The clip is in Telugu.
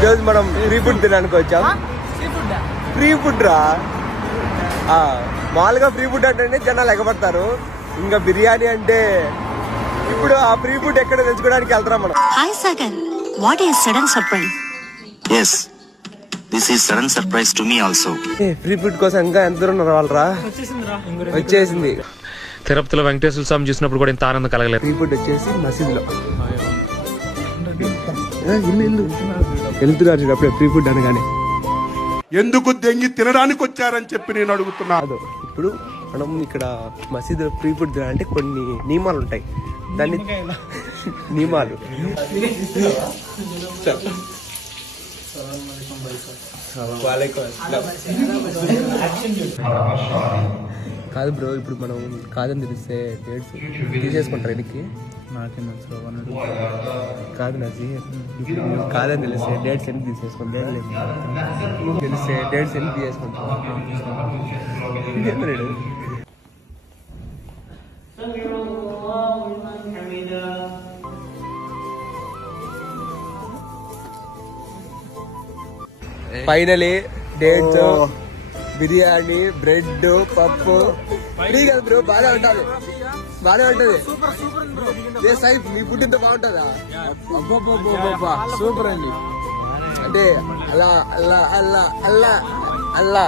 ఈరోజు మనం ఫ్రీ ఫుడ్ తినడానికి వచ్చాం. ఫ్రీ ఫుడ్ రా, మామూలుగా ఫ్రీ ఫుడ్ అంటే జనాలు ఎగబడతారు. ఇంకా బిర్యానీ అంటే ఇప్పుడు ఆ ఫ్రీ ఫుడ్ ఎక్కడ తెచ్చుకోవడానికి వెళ్తాం మనం. Hi Sagar, what is sudden surprise? Yes, this is sudden surprise to me also. Free food కోసం ఇంకా ఎంత ఉన్నారు వాళ్ళరా. వచ్చేసింది. తిరుపతిలో వెంకటేశ్వర స్వామి చూసినప్పుడు కూడా ఇంత ఆనందం కలగలేదు. ఫ్రీ ఫుడ్ వచ్చేసి మసీదులో వెళ్తున్నారు చూడు అప్పుడే ఫ్రీ ఫుడ్ అనగానే. ఎందుకు దెంగి తినడానికి వచ్చారని చెప్పి నేను అడుగుతున్నాను. ఇప్పుడు మనం ఇక్కడ మసీదులో ఫ్రీ ఫుడ్ తినాలంటే కొన్ని నియమాలు ఉంటాయి. దాన్ని నియమాలు కాదు బ్రో, ఇప్పుడు మనం కాదని తెలిస్తే డేట్స్ తీసేసుకుంటారు వెనక్కి. కాదు నజీ, ఇప్పుడు కాదని తెలిస్తే డేట్స్ ఎన్ని తీసేసుకుంటారు, తెలిస్తే డేట్స్ ఎన్ని తీసేసుకుంటారు. ఫైనలీ డేట్స్, బిర్యానీ, బ్రెడ్, పప్పు ఫ్రీ కదా బ్రో. బాగా ఉంటుంది, బాగా ఉంటుంది. మీ ఫుడ్ ఇంత బాగుంటుందా? సూపర్ అండి. అంటే అల్లా అల్లా అల్లా అల్లా అల్లా